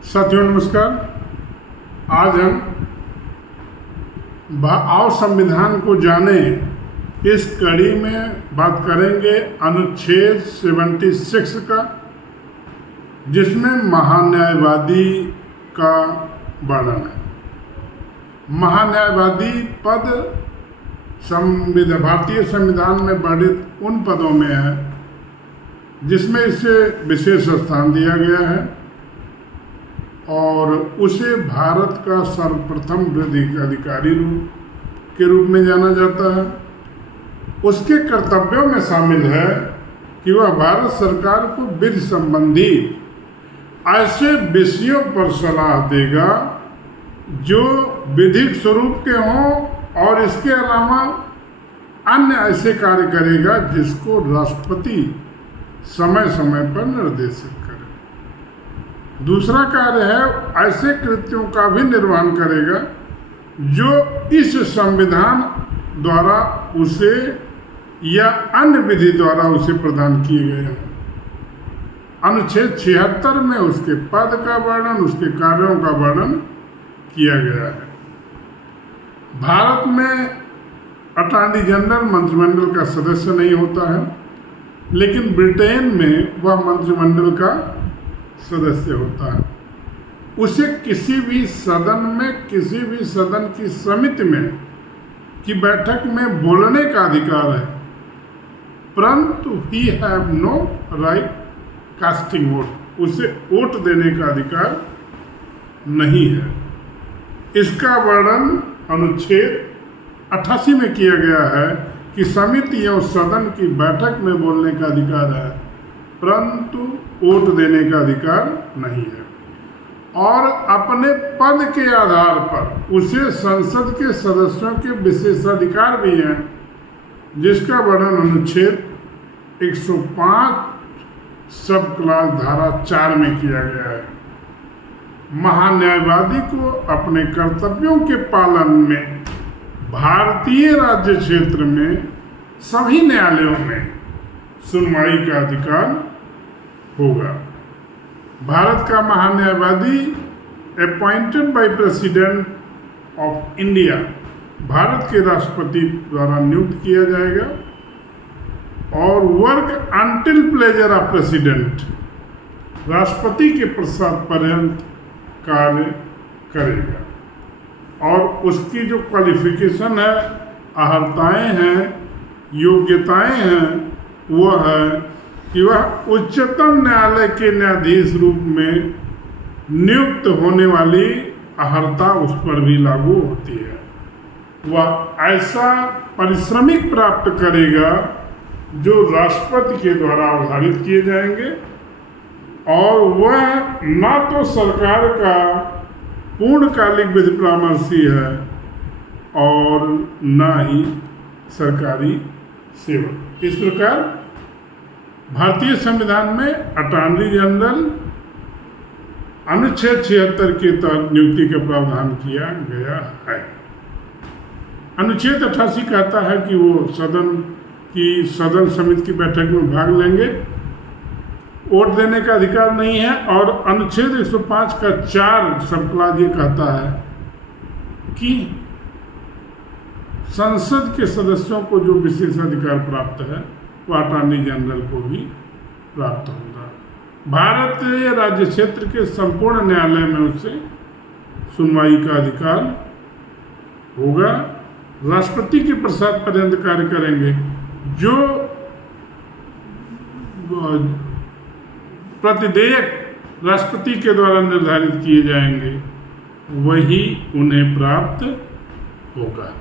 साथियों नमस्कार। आज हम आओ संविधान को जाने इस कड़ी में बात करेंगे अनुच्छेद 76 का, जिसमें महान्यायवादी का वर्णन है। महान्यायवादी पद भारतीय संविधान में वर्णित उन पदों में है जिसमें इसे विशेष स्थान दिया गया है और उसे भारत का सर्वप्रथम विधिक अधिकारी के रूप में जाना जाता है। उसके कर्तव्यों में शामिल है कि वह भारत सरकार को विधि संबंधी ऐसे विषयों पर सलाह देगा जो विधिक स्वरूप के हों और इसके अलावा अन्य ऐसे कार्य करेगा जिसको राष्ट्रपति समय समय पर निर्देशित करे। दूसरा कार्य है ऐसे कृत्यों का भी निर्वहन करेगा जो इस संविधान द्वारा उसे या अन्य विधि द्वारा उसे प्रदान किए गए हैं। अनुच्छेद 76 में उसके पद का वर्णन, उसके कार्यों का वर्णन किया गया है। भारत में अटॉर्नी जनरल मंत्रिमंडल का सदस्य नहीं होता है, लेकिन ब्रिटेन में वह मंत्रिमंडल का सदस्य होता है। उसे किसी भी सदन में, किसी भी सदन की समिति में की बैठक में बोलने का अधिकार है, परंतु he have no right casting vote, उसे वोट देने का अधिकार नहीं है। इसका वर्णन अनुच्छेद 88 में किया गया है कि समिति और सदन की बैठक में बोलने का अधिकार है, परंतु वोट देने का अधिकार नहीं है। और अपने पद के आधार पर उसे संसद के सदस्यों के विशेषाधिकार भी हैं, जिसका वर्णन अनुच्छेद 105 सब क्लास धारा 4 में किया गया है। महान्यायवादी को अपने कर्तव्यों के पालन में भारतीय राज्य क्षेत्र में सभी न्यायालयों में सुनवाई का अधिकार होगा। भारत का महान्यायवादी appointed by president of India, Bharat के राष्ट्रपति द्वारा नियुक्त किया जाएगा और work until pleasure of president, राष्ट्रपति के प्रसाद पर्यंत कार्य करेगा। और उसकी जो क्वालिफिकेशन है, अहर्ताएँ हैं, योग्यताएं हैं, वह है कि वह उच्चतम न्यायालय के न्यायाधीश रूप में नियुक्त होने वाली अहर्ता उस पर भी लागू होती है। वह ऐसा पारिश्रमिक प्राप्त करेगा जो राष्ट्रपति के द्वारा अवधारित किए जाएंगे और वह ना तो सरकार का पूर्णकालिक विधि परामर्शी है और ना ही सरकारी सेवक। इस प्रकार भारतीय संविधान में अटॉर्नी जनरल अनुच्छेद 76 के तहत नियुक्ति का प्रावधान किया गया है। अनुच्छेद 88 कहता है कि वो सदन समिति की बैठक में भाग लेंगे, वोट देने का अधिकार नहीं है। और अनुच्छेद 105 का 4 सब क्लास ये कहता है कि संसद के सदस्यों को जो विशेष अधिकार प्राप्त है वह अटॉर्नी जनरल को भी प्राप्त होगा। भारतीय राज्य क्षेत्र के संपूर्ण न्यायालय में उसे सुनवाई का अधिकार होगा। राष्ट्रपति के प्रसाद पर्यंत कार्य करेंगे। जो प्रतिदेयक राष्ट्रपति के द्वारा निर्धारित किए जाएंगे वही उन्हें प्राप्त होगा।